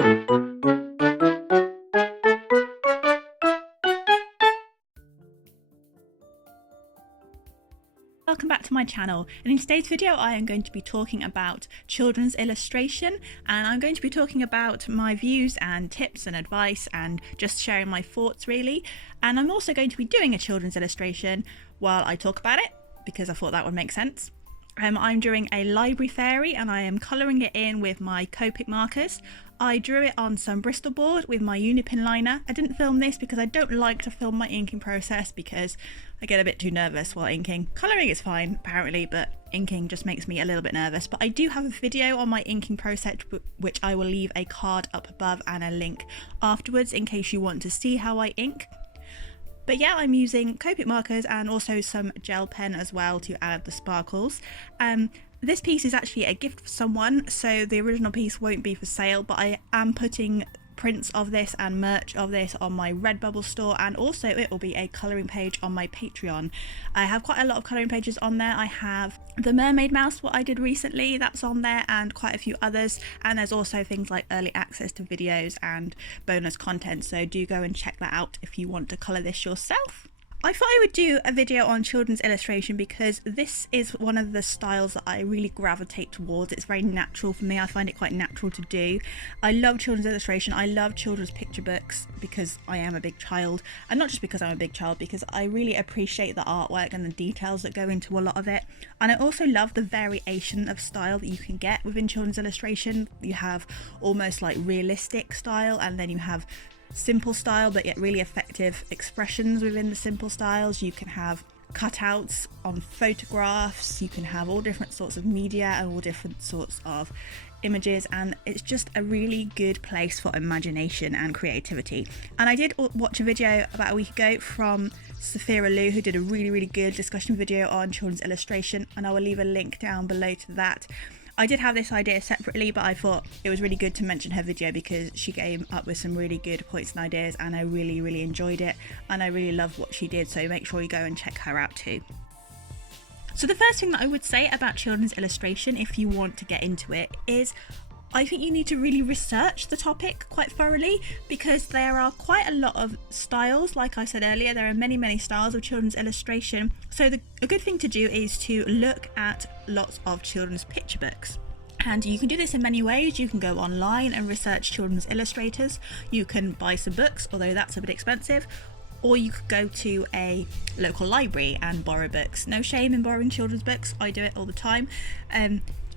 Welcome back to my channel, and in today's video I am going to be talking about children's illustration, and I'm going to be talking about my views and tips and advice and just sharing my thoughts really. And I'm also going to be doing a children's illustration while I talk about it because I thought that would make sense. I'm drawing a library fairy and I am colouring it in with my Copic markers. I drew it on some Bristol board with my Unipin liner. I didn't film this because I don't like to film my inking process because I get a bit too nervous while inking. Colouring is fine apparently, but inking just makes me a little bit nervous. But I do have a video on my inking process which I will leave a card up above and a link afterwards in case you want to see how I ink. But yeah, I'm using Copic markers and also some gel pen as well to add the sparkles. This piece is actually a gift for someone, so the original piece won't be for sale, but I am putting prints of this and merch of this on my Redbubble store, and also it will be a colouring page on my Patreon. I have quite a lot of colouring pages on there. I have the mermaid mouse, what I did recently, that's on there, and quite a few others, and there's also things like early access to videos and bonus content, so do go and check that out if you want to colour this yourself. I thought I would do a video on children's illustration because this is one of the styles that I really gravitate towards. It's very natural for me. I find it quite natural to do. I love children's illustration. I love children's picture books because I am a big child, and not just because I'm a big child, because I really appreciate the artwork and the details that go into a lot of it. And I also love the variation of style that you can get within children's illustration. You have almost like realistic style, and then you have simple style but yet really effective expressions within the simple styles. You can have cutouts on photographs, you can have all different sorts of media and all different sorts of images, and it's just a really good place for imagination and creativity. And I did watch a video about a week ago from Saphira Lou, who did a really good discussion video on children's illustration, and I will leave a link down below to that. I did have this idea separately, but I thought it was really good to mention her video because she came up with some really good points and ideas, and I really enjoyed it, and I really love what she did, so make sure you go and check her out too. So the first thing that I would say about children's illustration, if you want to get into it, is I think you need to really research the topic quite thoroughly, because there are quite a lot of styles. Like I said earlier, there are many styles of children's illustration. So a good thing to do is to look at lots of children's picture books. And you can do this in many ways. You can go online and research children's illustrators. You can buy some books, although that's a bit expensive. Or you could go to a local library and borrow books. No shame in borrowing children's books. I do it all the time.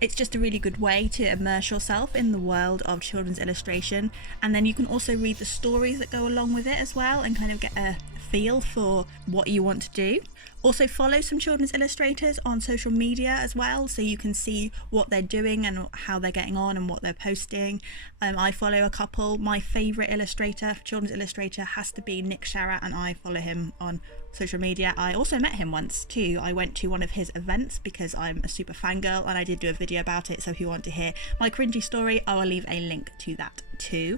It's just a really good way to immerse yourself in the world of children's illustration, and then you can also read the stories that go along with it as well and kind of get a feel for what you want to do. Also follow some children's illustrators on social media as well, so you can see what they're doing and how they're getting on and what they're posting. I follow a couple. My favourite illustrator, children's illustrator, has to be Nick Sharratt, and I follow him on social media. I also met him once too. I went to one of his events because I'm a super fangirl, and I did do a video about it, so if you want to hear my cringy story, I will leave a link to that too.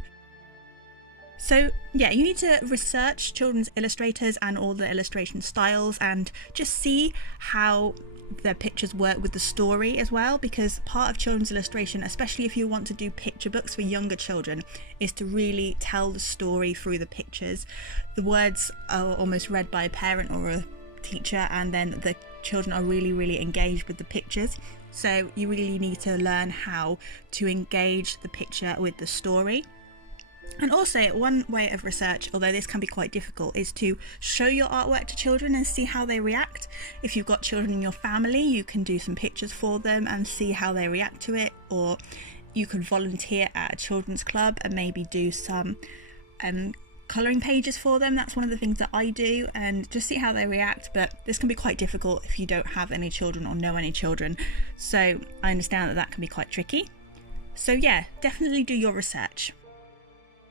So yeah, you need to research children's illustrators and all the illustration styles and just see how their pictures work with the story as well, because part of children's illustration, especially if you want to do picture books for younger children, is to really tell the story through the pictures. The words are almost read by a parent or a teacher, and then the children are really engaged with the pictures. So you really need to learn how to engage the picture with the story. And also, one way of research, although this can be quite difficult, is to show your artwork to children and see how they react. If you've got children in your family, you can do some pictures for them and see how they react to it, or you could volunteer at a children's club and maybe do some colouring pages for them. That's one of the things that I do, and just see how they react. But this can be quite difficult if you don't have any children or know any children, so I understand that that can be quite tricky. So yeah, definitely do your research.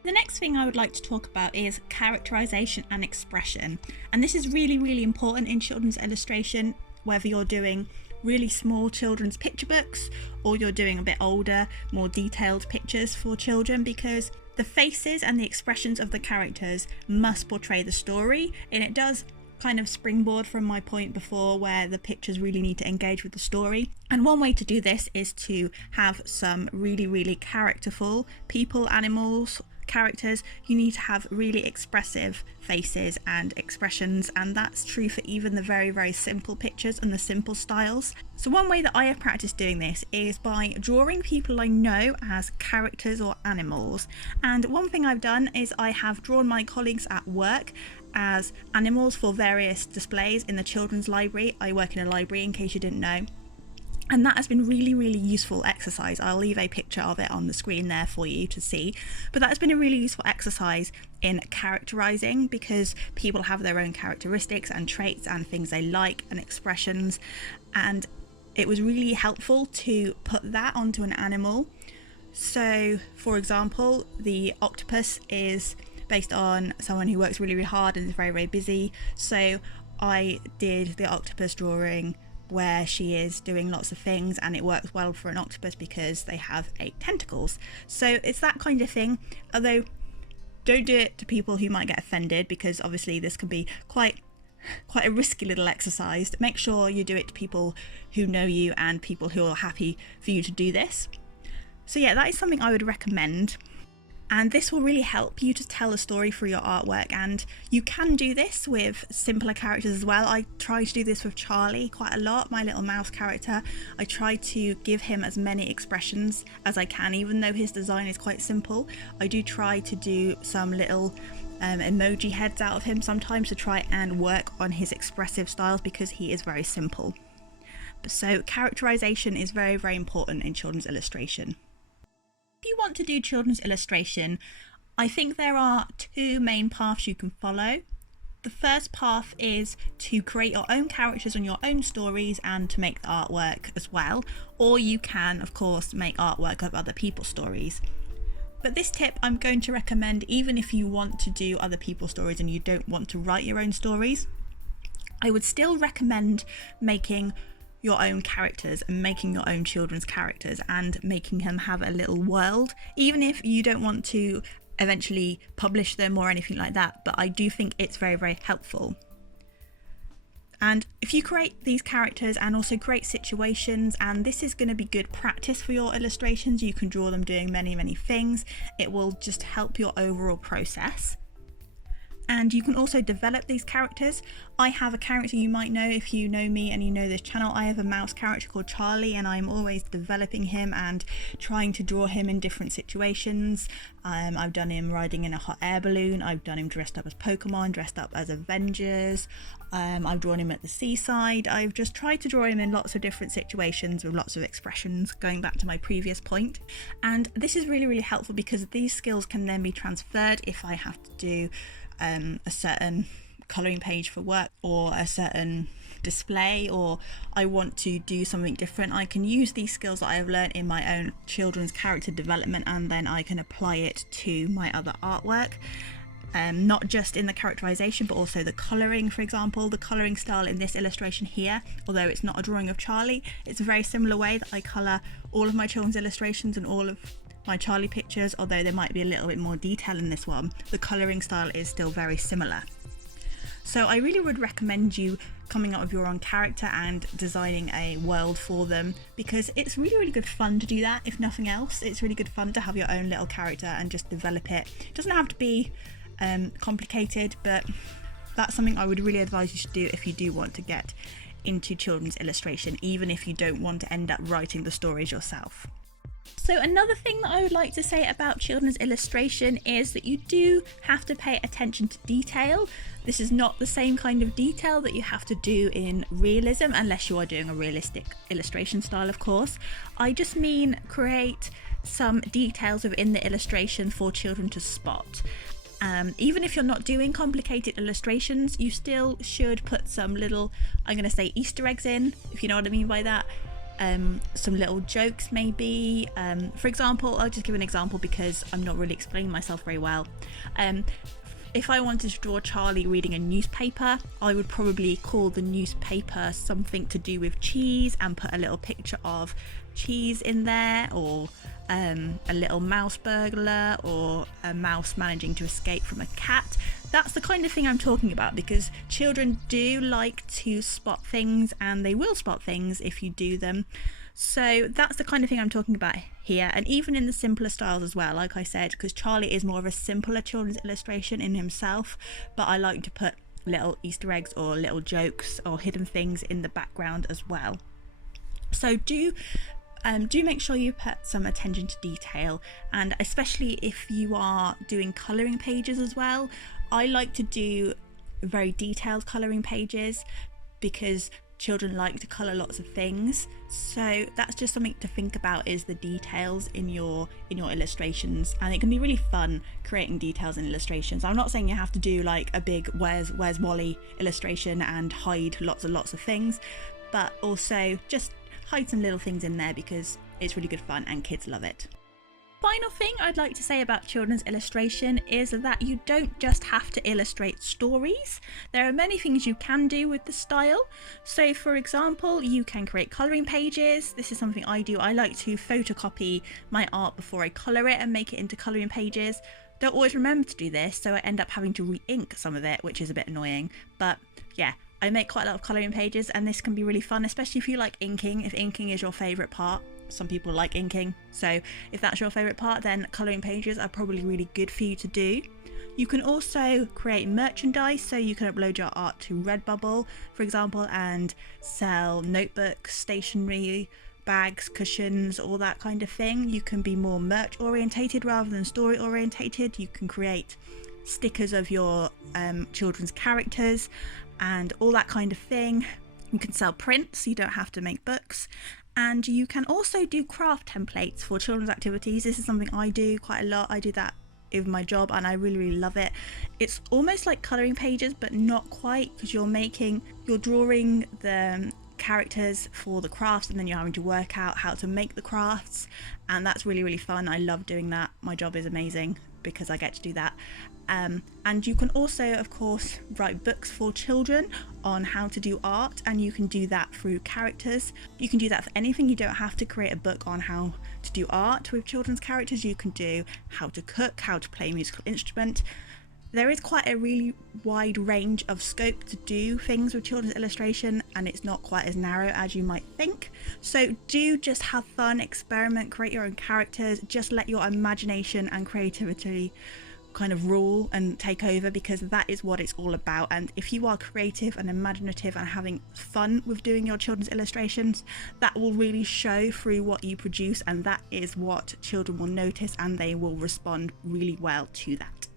The next thing I would like to talk about is characterization and expression, and this is really important in children's illustration, whether you're doing really small children's picture books or you're doing a bit older, more detailed pictures for children, because the faces and the expressions of the characters must portray the story, and it does kind of springboard from my point before where the pictures really need to engage with the story. And one way to do this is to have some really characterful people, animals, characters. You need to have really expressive faces and expressions, and that's true for even the very simple pictures and the simple styles. So one way that I have practiced doing this is by drawing people I know as characters or animals. And one thing I've done is I have drawn my colleagues at work as animals for various displays in the children's library. I work in a library, in case you didn't know. And that has been really useful exercise. I'll leave a picture of it on the screen there for you to see. But that has been a really useful exercise in characterizing, because people have their own characteristics and traits and things they like and expressions. And it was really helpful to put that onto an animal. So, for example, the octopus is based on someone who works really hard and is very busy. So I did the octopus drawing where she is doing lots of things, and it works well for an octopus because they have 8 tentacles. So it's that kind of thing, although don't do it to people who might get offended, because obviously this can be quite a risky little exercise. Make sure you do it to people who know you and people who are happy for you to do this. So yeah, that is something I would recommend. And this will really help you to tell a story through your artwork, and you can do this with simpler characters as well. I try to do this with Charlie quite a lot, my little mouse character. I try to give him as many expressions as I can, even though his design is quite simple. I do try to do some little emoji heads out of him sometimes to try and work on his expressive styles, because he is very simple. So characterization is very important in children's illustration. If you want to do children's illustration, I think there are 2 main paths you can follow. The first path is to create your own characters and your own stories and to make the artwork as well, or you can of course make artwork of other people's stories. But this tip I'm going to recommend even if you want to do other people's stories and you don't want to write your own stories. I would still recommend making your own characters and making your own children's characters and making them have a little world, even if you don't want to eventually publish them or anything like that. But I do think it's very helpful. And if you create these characters and also create situations, and this is going to be good practice for your illustrations, you can draw them doing many things. It will just help your overall process. And you can also develop these characters. I have a character you might know if you know me and you know this channel. I have a mouse character called Charlie, and I'm always developing him and trying to draw him in different situations. I've done him riding in a hot air balloon. I've done him dressed up as Pokemon, dressed up as Avengers. I've drawn him at the seaside. I've just tried to draw him in lots of different situations with lots of expressions, going back to my previous point. And this is really helpful because these skills can then be transferred if I have to do a certain colouring page for work or a certain display, or I want to do something different. I can use these skills that I have learned in my own children's character development, and then I can apply it to my other artwork. Not just in the characterization but also the colouring. For example, the colouring style in this illustration here, although it's not a drawing of Charlie, it's a very similar way that I colour all of my children's illustrations and all of my Charlie pictures, although there might be a little bit more detail in this one. The colouring style is still very similar. So I really would recommend you coming up with your own character and designing a world for them, because it's really good fun to do that. If nothing else, it's really good fun to have your own little character and just develop it. It doesn't have to be complicated, but that's something I would really advise you to do if you do want to get into children's illustration, even if you don't want to end up writing the stories yourself. So another thing that I would like to say about children's illustration is that you do have to pay attention to detail. This is not the same kind of detail that you have to do in realism, unless you are doing a realistic illustration style, of course. I just mean create some details within the illustration for children to spot. Even if you're not doing complicated illustrations, you still should put some little, I'm going to say Easter eggs in, if you know what I mean by that. Some little jokes maybe. For example, I'll just give an example because I'm not really explaining myself very well. If I wanted to draw Charlie reading a newspaper, I would probably call the newspaper something to do with cheese and put a little picture of cheese in there, or a little mouse burglar, or a mouse managing to escape from a cat. That's the kind of thing I'm talking about, because children do like to spot things, and they will spot things if you do them. So that's the kind of thing I'm talking about here, and even in the simpler styles as well, like I said, because Charlie is more of a simpler children's illustration in himself, but I like to put little Easter eggs or little jokes or hidden things in the background as well. So do make sure you put some attention to detail, and especially if you are doing colouring pages as well. I like to do very detailed colouring pages because children like to colour lots of things, so that's just something to think about, is the details in your illustrations. And it can be really fun creating details in illustrations. I'm not saying you have to do like a big Where's Wally illustration and hide lots and lots of things, but also just hide some little things in there because it's really good fun and kids love it. Final thing I'd like to say about children's illustration is that you don't just have to illustrate stories. There are many things you can do with the style. So for example, you can create colouring pages. This is something I do. I like to photocopy my art before I colour it and make it into colouring pages. Don't always remember to do this, so I end up having to re-ink some of it, which is a bit annoying. But yeah, I make quite a lot of colouring pages, and this can be really fun, especially if you like inking, if inking is your favourite part. Some people like inking, so if that's your favourite part, then colouring pages are probably really good for you to do. You can also create merchandise, so you can upload your art to Redbubble, for example, and sell notebooks, stationery, bags, cushions, all that kind of thing. You can be more merch orientated rather than story orientated. You can create stickers of your children's characters and all that kind of thing. You can sell prints, so you don't have to make books. And you can also do craft templates for children's activities. This is something I do quite a lot. I do that in my job and I really love it. It's almost like colouring pages, but not quite, because you're drawing the characters for the crafts, and then you're having to work out how to make the crafts, and that's really fun. I love doing that. My job is amazing because I get to do that. And you can also, of course, write books for children on how to do art, and you can do that through characters. You can do that for anything. You don't have to create a book on how to do art with children's characters. You can do how to cook, how to play a musical instrument. There is quite a really wide range of scope to do things with children's illustration, and it's not quite as narrow as you might think. So do just have fun, experiment, create your own characters, just let your imagination and creativity kind of rule and take over, because that is what it's all about. And if you are creative and imaginative and having fun with doing your children's illustrations, that will really show through what you produce, and that is what children will notice, and they will respond really well to that.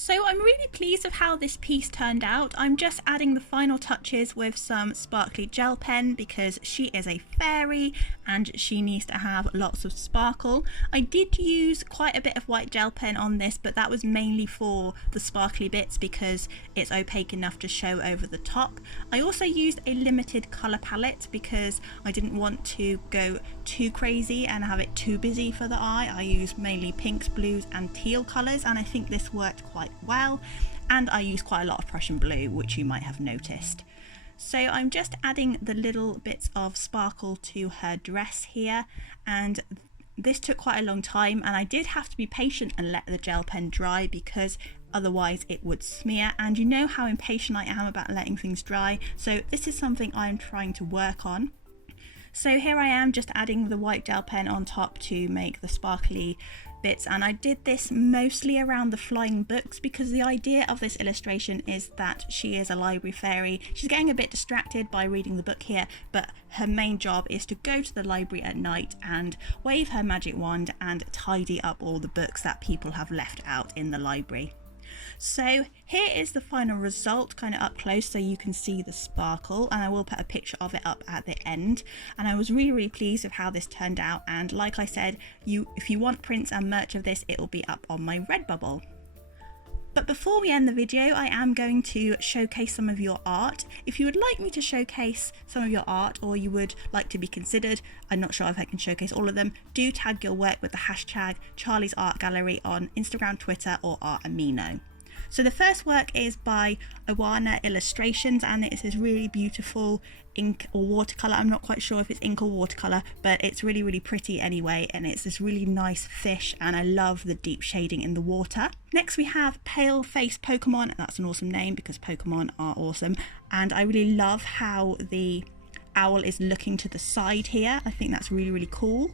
So I'm really pleased with how this piece turned out. I'm just adding the final touches with some sparkly gel pen because she is a fairy and she needs to have lots of sparkle. I did use quite a bit of white gel pen on this, but that was mainly for the sparkly bits because it's opaque enough to show over the top. I also used a limited colour palette because I didn't want to go too crazy and have it too busy for the eye. I used mainly pinks, blues and teal colours, and I think this worked quite well. And I used quite a lot of Prussian blue, which you might have noticed. So I'm just adding the little bits of sparkle to her dress here, and this took quite a long time, and I did have to be patient and let the gel pen dry because otherwise it would smear, and you know how impatient I am about letting things dry, so this is something I'm trying to work on. So here I am just adding the white gel pen on top to make the sparkly bits, and I did this mostly around the flying books because the idea of this illustration is that she is a library fairy. She's getting a bit distracted by reading the book here, but her main job is to go to the library at night and wave her magic wand and tidy up all the books that people have left out in the library. So here is the final result, kind of up close so you can see the sparkle, and I will put a picture of it up at the end. And I was really pleased with how this turned out, and like I said, if you want prints and merch of this, it will be up on my Redbubble. But before we end the video, I am going to showcase some of your art. If you would like me to showcase some of your art, or you would like to be considered, I'm not sure if I can showcase all of them, do tag your work with the hashtag Charlie's Art Gallery on Instagram, Twitter or Artamino. So the first work is by Owana Illustrations, and it is this really beautiful ink or watercolour. I'm not quite sure if it's ink or watercolour, but it's really, really pretty anyway, and it's this really nice fish, and I love the deep shading in the water. Next we have Pale Face Pokemon. That's an awesome name because Pokemon are awesome, and I really love how the owl is looking to the side here. I think that's really, really cool.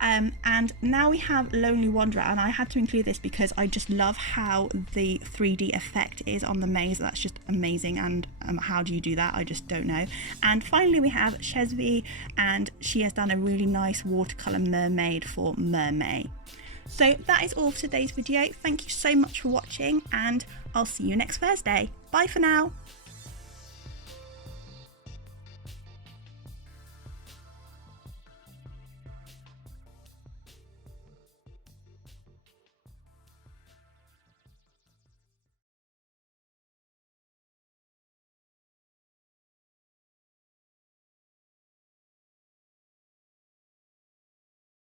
And now we have Lonely Wanderer, and I had to include this because I just love how the 3D effect is on the maze. That's just amazing, and how do you do that? I just don't know. And finally we have Shezvi, and she has done a really nice watercolour mermaid for Mermay. So that is all for today's video. Thank you so much for watching, and I'll see you next Thursday. Bye for now.